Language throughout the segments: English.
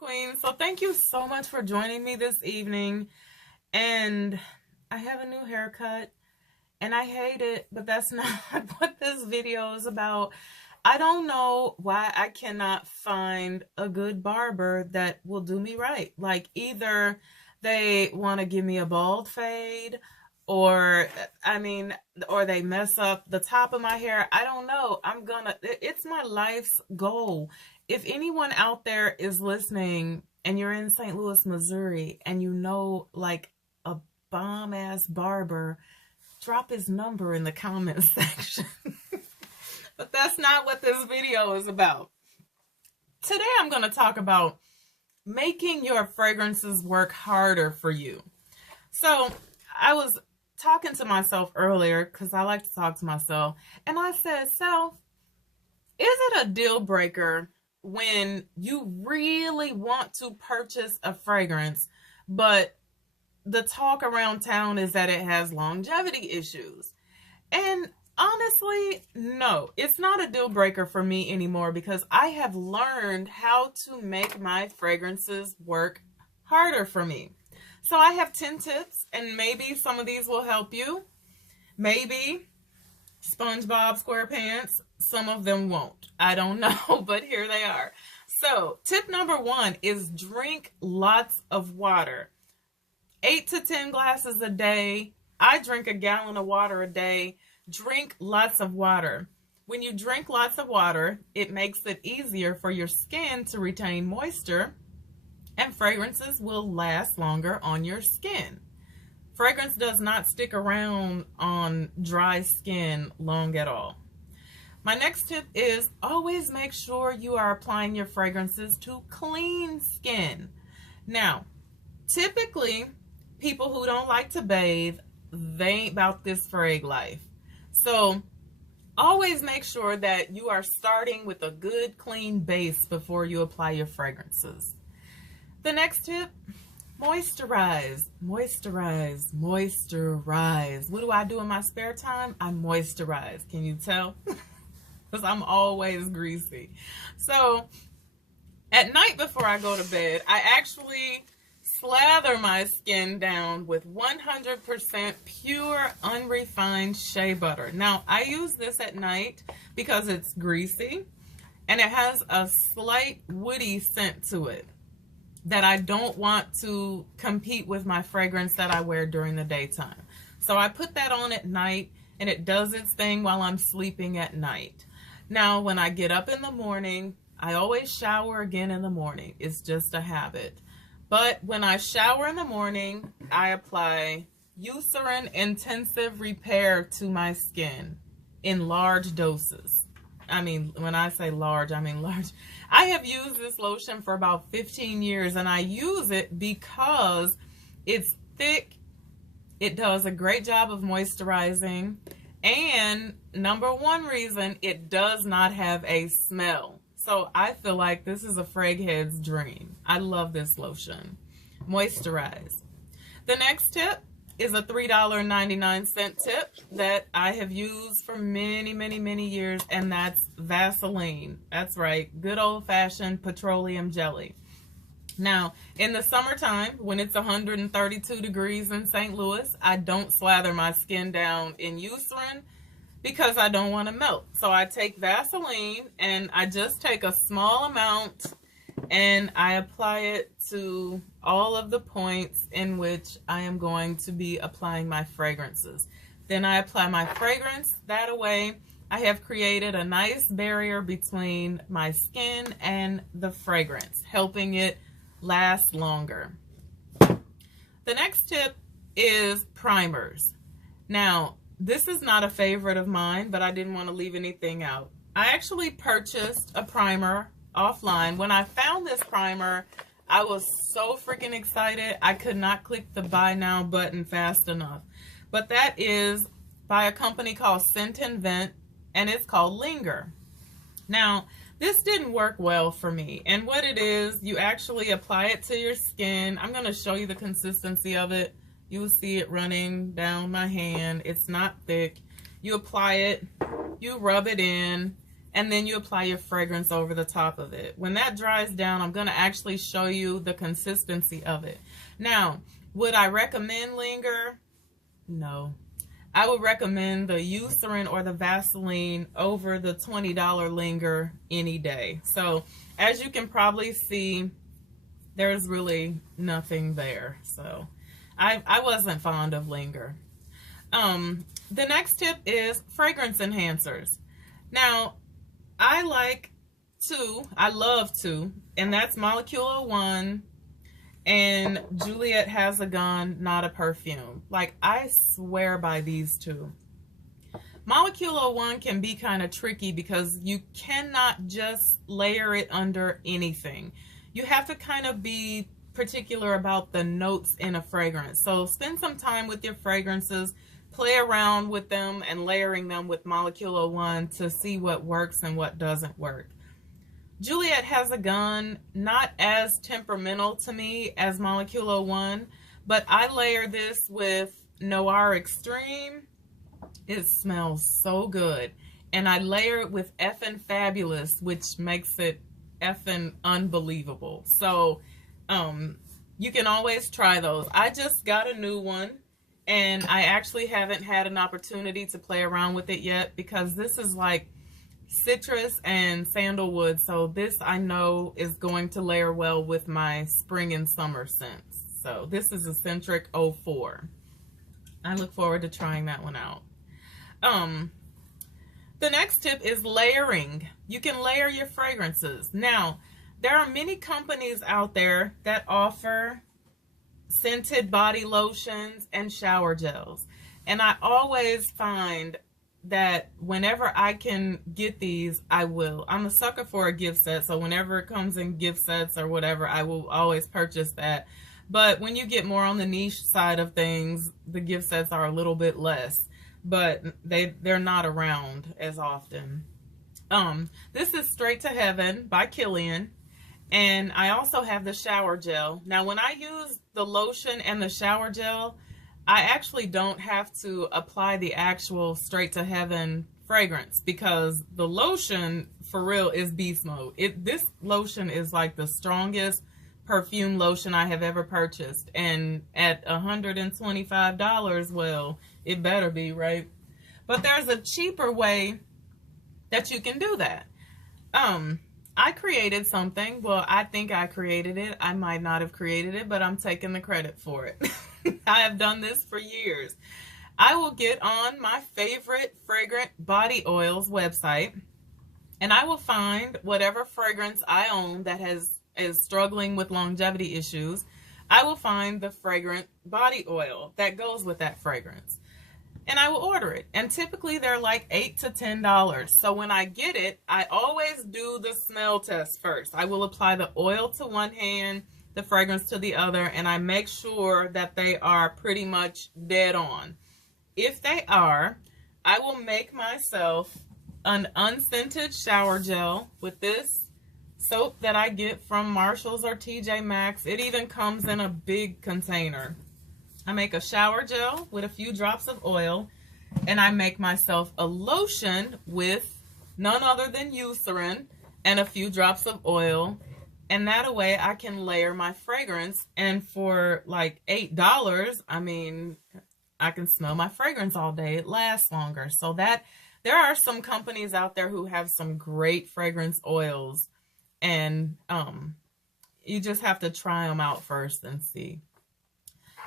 Queen. So thank you so much for joining me this evening. And I have a new haircut and I hate it, but that's not what this video is about. I don't know why I cannot find a good barber that will do me right. Like either they want to give me a bald fade or or they mess up the top of my hair. I don't know. It's my life's goal. If anyone out there is listening and you're in St. Louis, Missouri, and you know like a bomb ass barber, drop his number in the comments section. But that's not what this video is about. Today I'm going to talk about making your fragrances work harder for you. So I was talking to myself earlier because I like to talk to myself. And I said, Self, is it a deal breaker when you really want to purchase a fragrance, but the talk around town is that it has longevity issues? And honestly, no, it's not a deal breaker for me anymore because I have learned how to make my fragrances work harder for me. So I have 10 tips, and maybe some of these will help you. Maybe SpongeBob SquarePants, some of them won't. I don't know, but here they are. So tip number 1 is drink lots of water. 8 to 10 glasses a day. I drink a gallon of water a day. Drink lots of water. When you drink lots of water, it makes it easier for your skin to retain moisture, and fragrances will last longer on your skin. Fragrance does not stick around on dry skin long at all. My next tip is always make sure you are applying your fragrances to clean skin. Now, typically, people who don't like to bathe, they ain't about this frag life. So always make sure that you are starting with a good clean base before you apply your fragrances. The next tip, moisturize, moisturize, moisturize. What do I do in my spare time? I moisturize. Can you tell? Because I'm always greasy. So at night before I go to bed, I actually slather my skin down with 100% pure unrefined shea butter. Now, I use this at night because it's greasy and it has a slight woody scent to it that I don't want to compete with my fragrance that I wear during the daytime. So I put that on at night and it does its thing while I'm sleeping at night. Now, when I get up in the morning, I always shower again in the morning. It's just a habit. But when I shower in the morning, I apply Eucerin Intensive Repair to my skin in large doses. I mean, when I say large, I mean large. I have used this lotion for about 15 years, and I use it because it's thick. It does a great job of moisturizing. And number 1 reason, it does not have a smell. So I feel like this is a fraghead's dream. I love this lotion. Moisturize. The next tip is a $3.99 tip that I have used for many, many, many years, and that's Vaseline. That's right, good old-fashioned petroleum jelly. Now, in the summertime, when it's 132 degrees in St. Louis, I don't slather my skin down in Eucerin because I don't want to melt. So I take Vaseline and I just take a small amount and I apply it to all of the points in which I am going to be applying my fragrances. Then I apply my fragrance. That way I have created a nice barrier between my skin and the fragrance, helping it last longer. The next tip is primers. Now, this is not a favorite of mine, but I didn't want to leave anything out. I actually purchased a primer offline. When I found this primer, I was so freaking excited. I could not click the buy now button fast enough. But that is by a company called Scent and Vent, and it's called Linger. Now, this didn't work well for me. And what it is, you actually apply it to your skin. I'm going to show you the consistency of it. You will see it running down my hand. It's not thick. You apply it, you rub it in, and then you apply your fragrance over the top of it. When that dries down, I'm going to actually show you the consistency of it. Now, would I recommend Linger? No. I would recommend the Eucerin or the Vaseline over the $20 Linger any day. So, as you can probably see, there's really nothing there. So, I wasn't fond of Linger. The next tip is fragrance enhancers. Now, I love two, and that's Molecule 01 and Juliet Has a Gun, Not a Perfume. Like, I swear by these two. Molecule 01 can be kind of tricky because you cannot just layer it under anything. You have to kind of be particular about the notes in a fragrance. So spend some time with your fragrances, play around with them and layering them with Molecule 01 to see what works and what doesn't work. Juliet Has a Gun, not as temperamental to me as Molecule 01, but I layer this with Noir Extreme. It smells so good. And I layer it with Effin' Fabulous, which makes it effing unbelievable. So, you can always try those. I just got a new one, and I actually haven't had an opportunity to play around with it yet because this is like citrus and sandalwood, so this I know is going to layer well with my spring and summer scents. So this is Eccentric 04. I look forward to trying that one out. The next tip is layering. You can layer your fragrances. Now, there are many companies out there that offer scented body lotions and shower gels, and I always find that whenever I can get these, I will. I'm a sucker for a gift set, so whenever it comes in gift sets or whatever, I will always purchase that. But when you get more on the niche side of things, the gift sets are a little bit less, but they're not around as often. This is Straight to Heaven by Killian, and I also have the shower gel. Now, when I use the lotion and the shower gel, I actually don't have to apply the actual Straight to Heaven fragrance because the lotion, for real, is beast mode. This lotion is like the strongest perfume lotion I have ever purchased. And at $125, well, it better be, right? But there's a cheaper way that you can do that. I created something. Well, I think I created it. I might not have created it, but I'm taking the credit for it. I have done this for years. I will get on my favorite fragrant body oils website, and I will find whatever fragrance I own that is struggling with longevity issues. I will find the fragrant body oil that goes with that fragrance, and I will order it. And typically they're like $8 to $10. So when I get it, I always do the smell test first. I will apply the oil to one hand, the fragrance to the other, and I make sure that they are pretty much dead on. If they are, I will make myself an unscented shower gel with this soap that I get from Marshall's or TJ Maxx. It even comes in a big container. I make a shower gel with a few drops of oil, and I make myself a lotion with none other than Eucerin and a few drops of oil. And that way I can layer my fragrance. And for like $8, I mean, I can smell my fragrance all day. It lasts longer. So that there are some companies out there who have some great fragrance oils. And you just have to try them out first and see.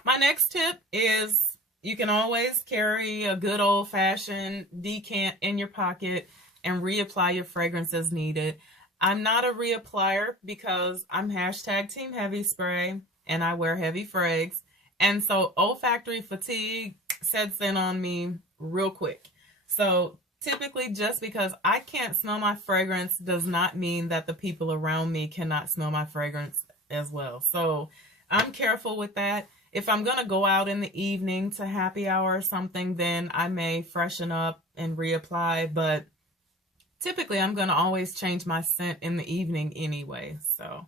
My next tip is you can always carry a good old-fashioned decant in your pocket and reapply your fragrance as needed. I'm not a reapplier because I'm #Team Heavy Spray and I wear heavy frags. And so olfactory fatigue sets in on me real quick. So typically just because I can't smell my fragrance does not mean that the people around me cannot smell my fragrance as well. So I'm careful with that. If I'm going to go out in the evening to happy hour or something, then I may freshen up and reapply, but typically I'm going to always change my scent in the evening anyway. So,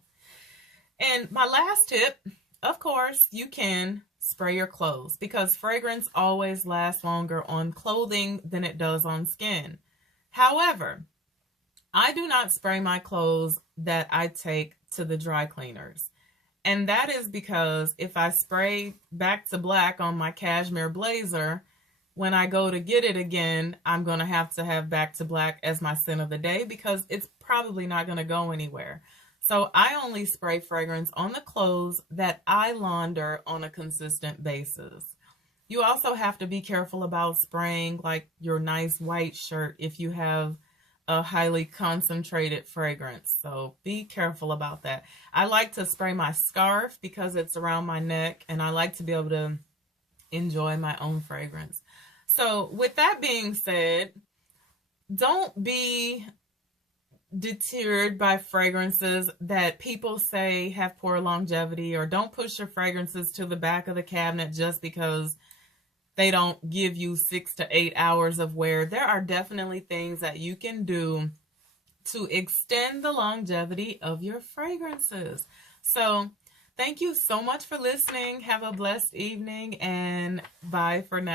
and my last tip, of course, you can spray your clothes because fragrance always lasts longer on clothing than it does on skin. However, I do not spray my clothes that I take to the dry cleaners. And that is because if I spray Back to Black on my cashmere blazer, when I go to get it again, I'm going to have Back to Black as my scent of the day because it's probably not going to go anywhere. So I only spray fragrance on the clothes that I launder on a consistent basis. You also have to be careful about spraying like your nice white shirt if you have a highly concentrated fragrance. So be careful about that. I like to spray my scarf because it's around my neck and I like to be able to enjoy my own fragrance. So with that being said, don't be deterred by fragrances that people say have poor longevity, or don't push your fragrances to the back of the cabinet just because they don't give you 6 to 8 hours of wear. There are definitely things that you can do to extend the longevity of your fragrances. So thank you so much for listening. Have a blessed evening and bye for now.